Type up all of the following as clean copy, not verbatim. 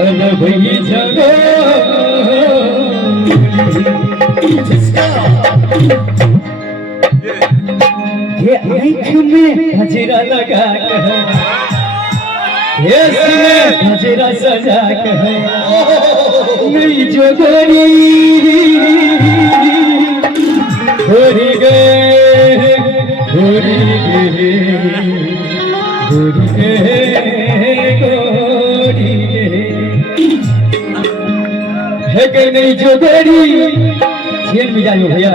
भई जगो ये आँख में गजरा लगा कर इसमें गजरा सजा कर मेरी जो गोरी गोरी गए गोरी गए गोरी गए गोरी गए है कि नहीं जो गोरी जेल में जाइयो भैया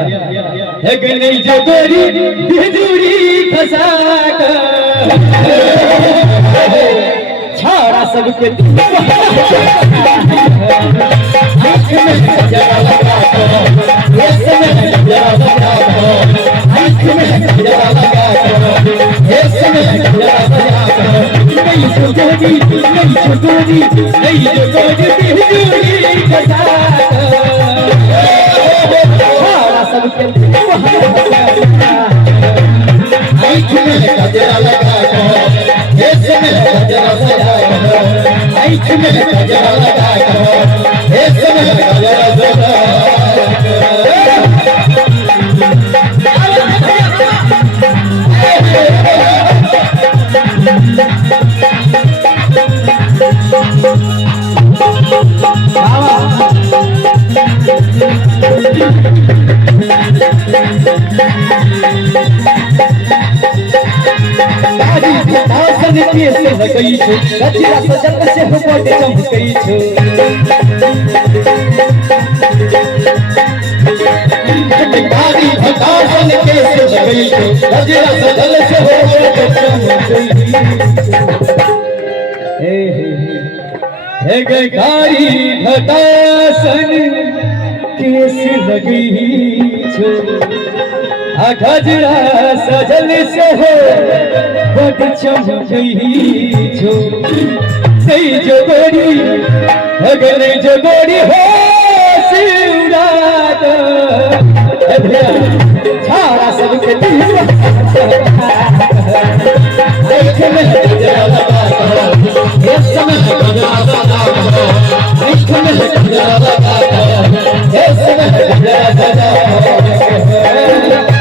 है कि नहीं जो गोरी बिजुरी फंसा कर छाड़ा सबके आँख में गजरा लगा करो इसमें गजरा लगा करो आँख में गजरा लगा करो इसमें गजरा लगा करो नहीं जो गोरी नहीं जो गोरी बिजुरी फंसा सबके आँख में गजरा लगा करो इसमें गजरा सजा करो आँख में गजरा लगा करो इसमें गजरा सजा के से लगई छो गजरा सजल से हो कोटे चमकई छो गाड़ी भटासन के से लगई छो गजरा सजल से हो कोटे चमकई हे गाड़ी भटासन के से लगई छो आ गजरा सजल से हो बट चमकई छो सही जो गोरी अगर जो गोरी हो शिवरात छाड़ा सबके आँख में गजरा लगा करो इसमें गजरा सजा करो आँख में गजरा लगा करो इसमें गजरा सजा करो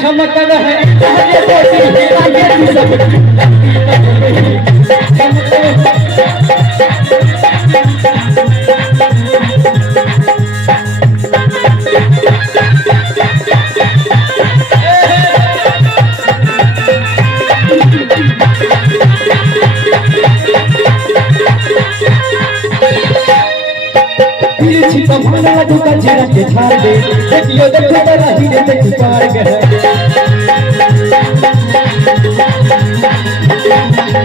चमक रहे तुम्हारा दुका जीरा के छाड़ दे देखियो देखो तेरा हीरे देख पार गए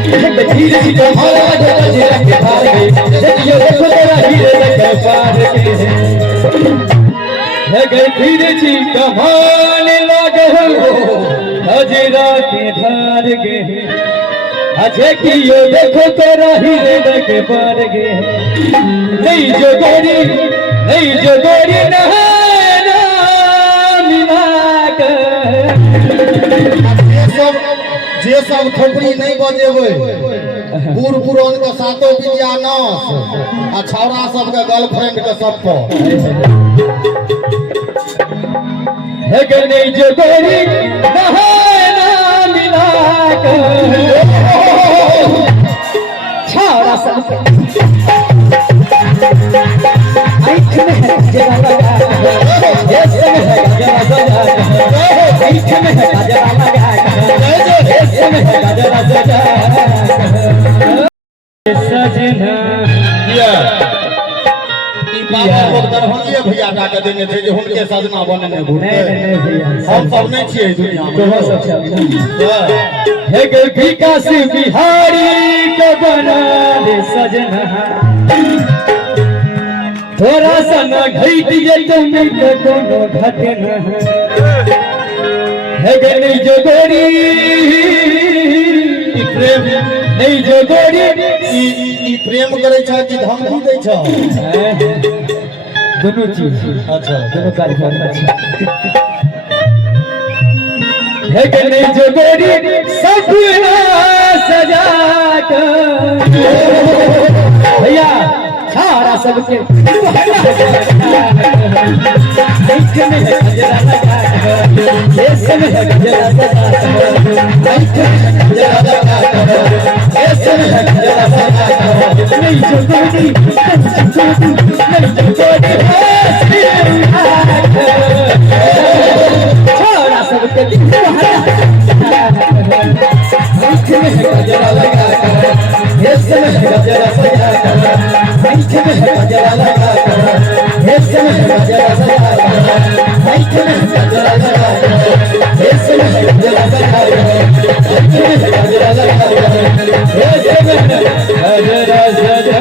धीरे धीरे तुम्हारा दुका जीरा के छाड़ दे देखियो देखो तेरा हीरे देख पार गए है गए धीरे जी कमाने लगे हो हजरा के धार गए अजे कियो देखो तेरा हीरे देख पार गए नहीं जो गोरी ना मिला जे सब खोपड़ी नहीं बजेबै बूढ़ पुरान के सातो विद्या नाश आ छौरा सब के गर्लफ्रेंड के सब पर है कि नहीं जो गोरी ना मिला छौरा सब आँख में गजरा लगा इसमें गजरा सजा आँख में गजरा लगा इसमें गजरा सजा सजना दरभंगिए भैया के देने थे जो उनके सजना बनने हम सब नहीं छियै दुनिया है विकास बिहारी के बना दे सजना थोड़ा सा न घट जे तुम्हें कोनो घटना है नहीं जो गोरी प्रेम नहीं जो गोरी प्रेम करे छ कि धमकी दै छ दोनों चीज अच्छा दोनों कार्यक्रम अच्छा है गने जो गोरी सपना सजा कर भैया सारा सबके आँख में गजरा लगा कर ये सब गजरा सजा कर आँख में गजरा लगा कर ये सब गजरा सजा कर नहीं जो गोरी नहीं जो गोरी सारा सबके आँख में गजरा लगा कर ये सब गजरा सजा कर आँख में गजरा लगा कर ये सब गजरा सजा कर आँख में गजरा लगा कर ये सब गजरा सजा कर आँख में गजरा लगा कर ये सब गजरा सजा